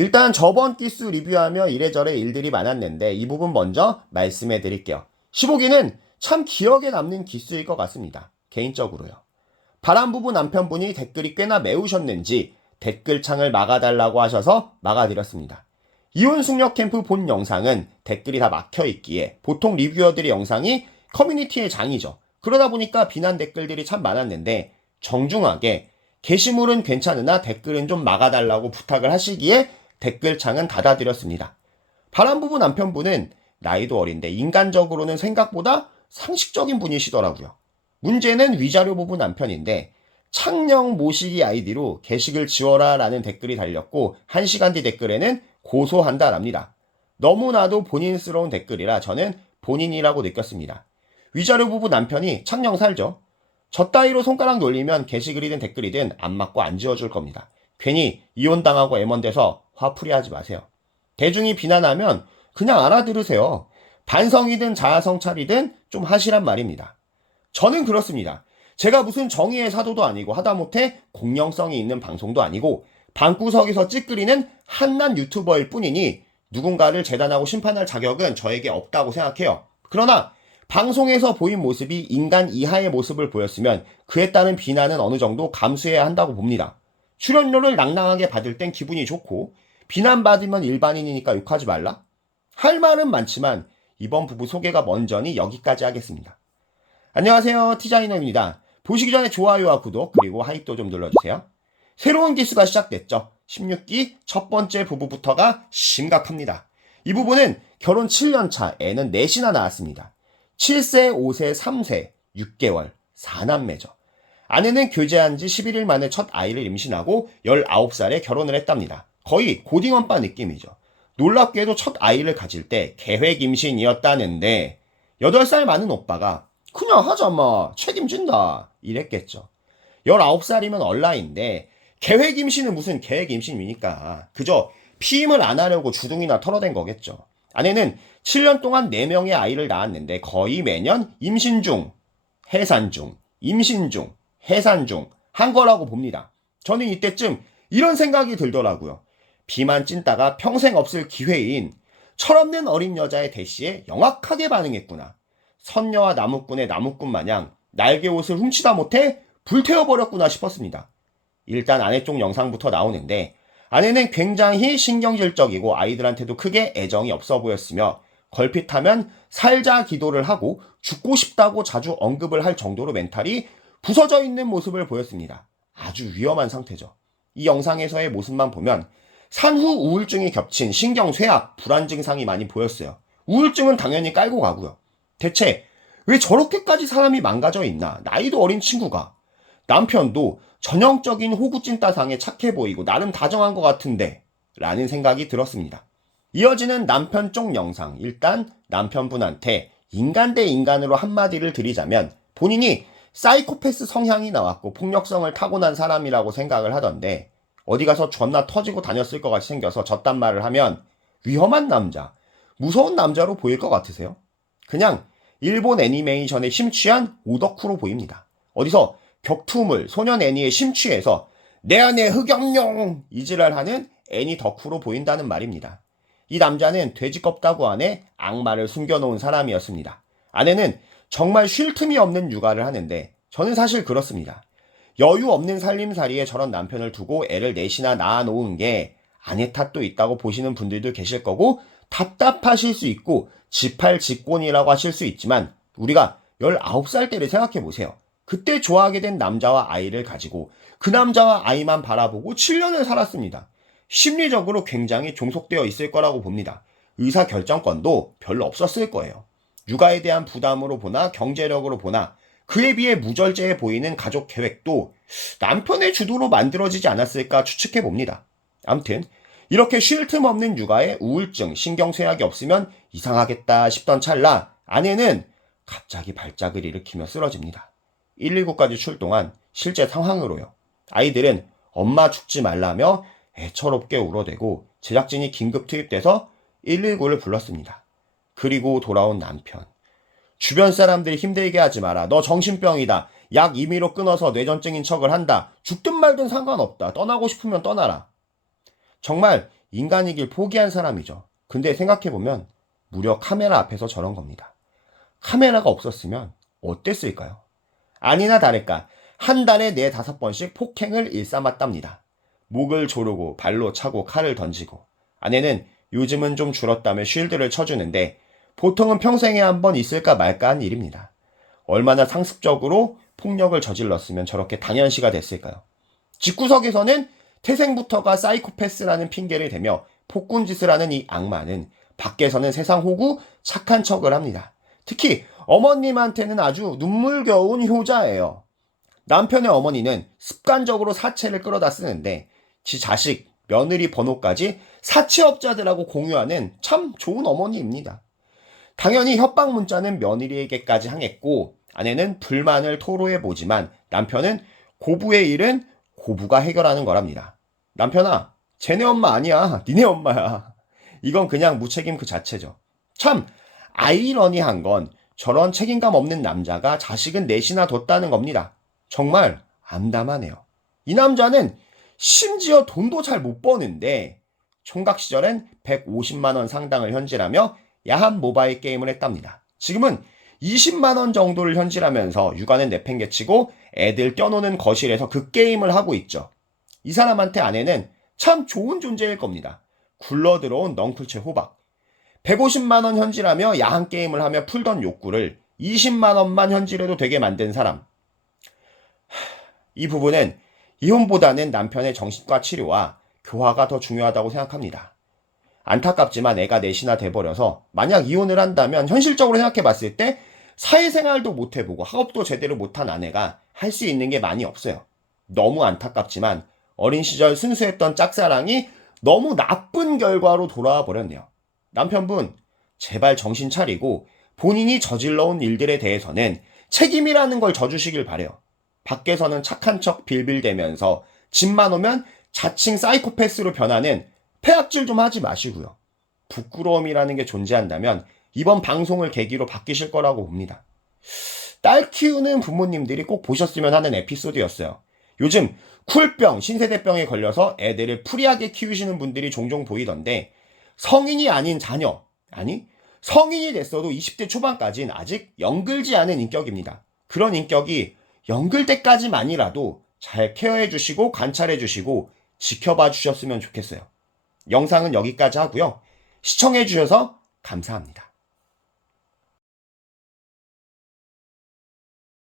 일단 저번 기수 리뷰하며 이래저래 일들이 많았는데 이 부분 먼저 말씀해 드릴게요. 15기는 참 기억에 남는 기수일 것 같습니다. 개인적으로요. 바람부부 남편분이 댓글이 꽤나 매우셨는지 댓글창을 막아달라고 하셔서 막아드렸습니다. 이혼 숙녀 캠프 본 영상은 댓글이 다 막혀 있기에 보통 리뷰어들의 영상이 커뮤니티의 장이죠. 그러다 보니까 비난 댓글들이 참 많았는데 정중하게 게시물은 괜찮으나 댓글은 좀 막아달라고 부탁을 하시기에 댓글창은 닫아드렸습니다. 바람부부 남편분은 나이도 어린데 인간적으로는 생각보다 상식적인 분이시더라고요. 문제는 위자료 부부 남편인데 창녕 모시기 아이디로 게시글 지워라 라는 댓글이 달렸고 1시간 뒤 댓글에는 고소한다 랍니다. 너무나도 본인스러운 댓글이라 저는 본인이라고 느꼈습니다. 위자료 부부 남편이 창녕 살죠. 저 따위로 손가락 놀리면 게시글이든 댓글이든 안 맞고 안 지워줄 겁니다. 괜히 이혼당하고 애먼대서 화풀이하지 마세요. 대중이 비난하면 그냥 알아들으세요. 반성이든 자아성찰이든 좀 하시란 말입니다. 저는 그렇습니다. 제가 무슨 정의의 사도도 아니고 하다못해 공영성이 있는 방송도 아니고 방구석에서 찌끄리는 한낱 유튜버일 뿐이니 누군가를 재단하고 심판할 자격은 저에게 없다고 생각해요. 그러나 방송에서 보인 모습이 인간 이하의 모습을 보였으면 그에 따른 비난은 어느 정도 감수해야 한다고 봅니다. 출연료를 낭낭하게 받을 땐 기분이 좋고 비난받으면 일반인이니까 욕하지 말라? 할 말은 많지만 이번 부부 소개가 먼저니 여기까지 하겠습니다. 안녕하세요, 티자이너입니다. 보시기 전에 좋아요와 구독 그리고 하이또 좀 눌러주세요. 새로운 기수가 시작됐죠. 16기 첫 번째 부부부터가 심각합니다. 이 부부는 결혼 7년차, 애는 넷이나 낳았습니다. 7세, 5세, 3세, 6개월, 4남매죠. 아내는 교제한 지 11일 만에 첫 아이를 임신하고 19살에 결혼을 했답니다. 거의 고딩엄빠 느낌이죠. 놀랍게도 첫 아이를 가질 때 계획 임신이었다는데 8살 많은 오빠가 그냥 하자 마 책임진다 이랬겠죠. 19살이면 얼라인데 계획 임신은 무슨 계획 임신입니까? 그저 피임을 안 하려고 주둥이나 털어댄 거겠죠. 아내는 7년 동안 4명의 아이를 낳았는데 거의 매년 임신 중, 해산 중, 임신 중, 해산 중 한 거라고 봅니다. 저는 이때쯤 이런 생각이 들더라고요. 비만 찐따가 평생 없을 기회인 철없는 어린 여자의 대시에 영악하게 반응했구나. 선녀와 나무꾼의 나무꾼 마냥 날개 옷을 훔치다 못해 불태워버렸구나 싶었습니다. 일단 아내 쪽 영상부터 나오는데 아내는 굉장히 신경질적이고 아이들한테도 크게 애정이 없어 보였으며 걸핏하면 살자 기도를 하고 죽고 싶다고 자주 언급을 할 정도로 멘탈이 부서져 있는 모습을 보였습니다. 아주 위험한 상태죠. 이 영상에서의 모습만 보면 산후 우울증이 겹친 신경쇠약, 불안 증상이 많이 보였어요. 우울증은 당연히 깔고 가고요. 대체 왜 저렇게까지 사람이 망가져 있나? 나이도 어린 친구가. 남편도 전형적인 호구찐따상에 착해 보이고 나름 다정한 것 같은데 라는 생각이 들었습니다. 이어지는 남편 쪽 영상. 일단 남편분한테 인간 대 인간으로 한마디를 드리자면 본인이 사이코패스 성향이 나왔고 폭력성을 타고난 사람이라고 생각을 하던데 어디 가서 존나 터지고 다녔을 것 같이 생겨서 저딴 말을 하면 위험한 남자, 무서운 남자로 보일 것 같으세요? 그냥 일본 애니메이션에 심취한 오덕후로 보입니다. 어디서 격투물, 소년 애니에 심취해서 내 안에 흑염룡 이지랄하는 애니 덕후로 보인다는 말입니다. 이 남자는 돼지 껍다구 안에 악마를 숨겨놓은 사람이었습니다. 아내는 정말 쉴 틈이 없는 육아를 하는데 저는 사실 그렇습니다. 여유 없는 살림살이에 저런 남편을 두고 애를 넷이나 낳아놓은 게 아내 탓도 있다고 보시는 분들도 계실 거고 답답하실 수 있고 지팔직곤이라고 하실 수 있지만 우리가 19살 때를 생각해 보세요. 그때 좋아하게 된 남자와 아이를 가지고 그 남자와 아이만 바라보고 7년을 살았습니다. 심리적으로 굉장히 종속되어 있을 거라고 봅니다. 의사결정권도 별로 없었을 거예요. 육아에 대한 부담으로 보나 경제력으로 보나 그에 비해 무절제해 보이는 가족 계획도 남편의 주도로 만들어지지 않았을까 추측해 봅니다. 암튼 이렇게 쉴 틈 없는 육아에 우울증, 신경쇠약이 없으면 이상하겠다 싶던 찰나 아내는 갑자기 발작을 일으키며 쓰러집니다. 119까지 출동한 실제 상황으로요. 아이들은 엄마 죽지 말라며 애처롭게 울어대고 제작진이 긴급 투입돼서 119를 불렀습니다. 그리고 돌아온 남편. 주변 사람들 힘들게 하지 마라. 너 정신병이다. 약 임의로 끊어서 뇌전증인 척을 한다. 죽든 말든 상관없다. 떠나고 싶으면 떠나라. 정말 인간이길 포기한 사람이죠. 근데 생각해보면 무려 카메라 앞에서 저런 겁니다. 카메라가 없었으면 어땠을까요? 아니나 다를까 한 달에 4-5번씩 폭행을 일삼았답니다. 목을 조르고 발로 차고 칼을 던지고 아내는 요즘은 좀 줄었다며 쉴드를 쳐주는데 보통은 평생에 한 번 있을까 말까 한 일입니다. 얼마나 상습적으로 폭력을 저질렀으면 저렇게 당연시가 됐을까요? 집구석에서는 태생부터가 사이코패스라는 핑계를 대며 폭군짓을 하는 이 악마는 밖에서는 세상 호구 착한 척을 합니다. 특히 어머님한테는 아주 눈물겨운 효자예요. 남편의 어머니는 습관적으로 사채를 끌어다 쓰는데 지 자식, 며느리 번호까지 사채업자들하고 공유하는 참 좋은 어머니입니다. 당연히 협박 문자는 며느리에게까지 향했고 아내는 불만을 토로해보지만 남편은 고부의 일은 고부가 해결하는 거랍니다. 남편아, 쟤네 엄마 아니야. 니네 엄마야. 이건 그냥 무책임 그 자체죠. 참 아이러니한 건 저런 책임감 없는 남자가 자식은 넷이나 뒀다는 겁니다. 정말 암담하네요. 이 남자는 심지어 돈도 잘 못 버는데 총각 시절엔 150만 원 상당을 현질하며 야한 모바일 게임을 했답니다. 지금은 20만 원 정도를 현질하면서 육아는 내팽개치고 애들 껴노는 거실에서 그 게임을 하고 있죠. 이 사람한테 아내는 참 좋은 존재일 겁니다. 굴러들어온 넝쿨체 호박. 150만 원 현질하며 야한 게임을 하며 풀던 욕구를 20만 원만 현질해도 되게 만든 사람. 이 부분은 이혼보다는 남편의 정신과 치료와 교화가 더 중요하다고 생각합니다. 안타깝지만 애가 넷이나 돼버려서 만약 이혼을 한다면 현실적으로 생각해봤을 때 사회생활도 못해보고 학업도 제대로 못한 아내가 할 수 있는 게 많이 없어요. 너무 안타깝지만 어린 시절 순수했던 짝사랑이 너무 나쁜 결과로 돌아와 버렸네요. 남편분, 제발 정신 차리고 본인이 저질러온 일들에 대해서는 책임이라는 걸 져주시길 바래요. 밖에서는 착한 척 빌빌대면서 집만 오면 자칭 사이코패스로 변하는 폐악질 좀 하지 마시고요. 부끄러움이라는 게 존재한다면 이번 방송을 계기로 바뀌실 거라고 봅니다. 딸 키우는 부모님들이 꼭 보셨으면 하는 에피소드였어요. 요즘 쿨병, 신세대병에 걸려서 애들을 프리하게 키우시는 분들이 종종 보이던데 성인이 아닌 자녀, 아니 성인이 됐어도 20대 초반까지는 아직 영글지 않은 인격입니다. 그런 인격이 영글 때까지만이라도 잘 케어해 주시고 관찰해 주시고 지켜봐 주셨으면 좋겠어요. 영상은 여기까지 하고요. 시청해 주셔서 감사합니다.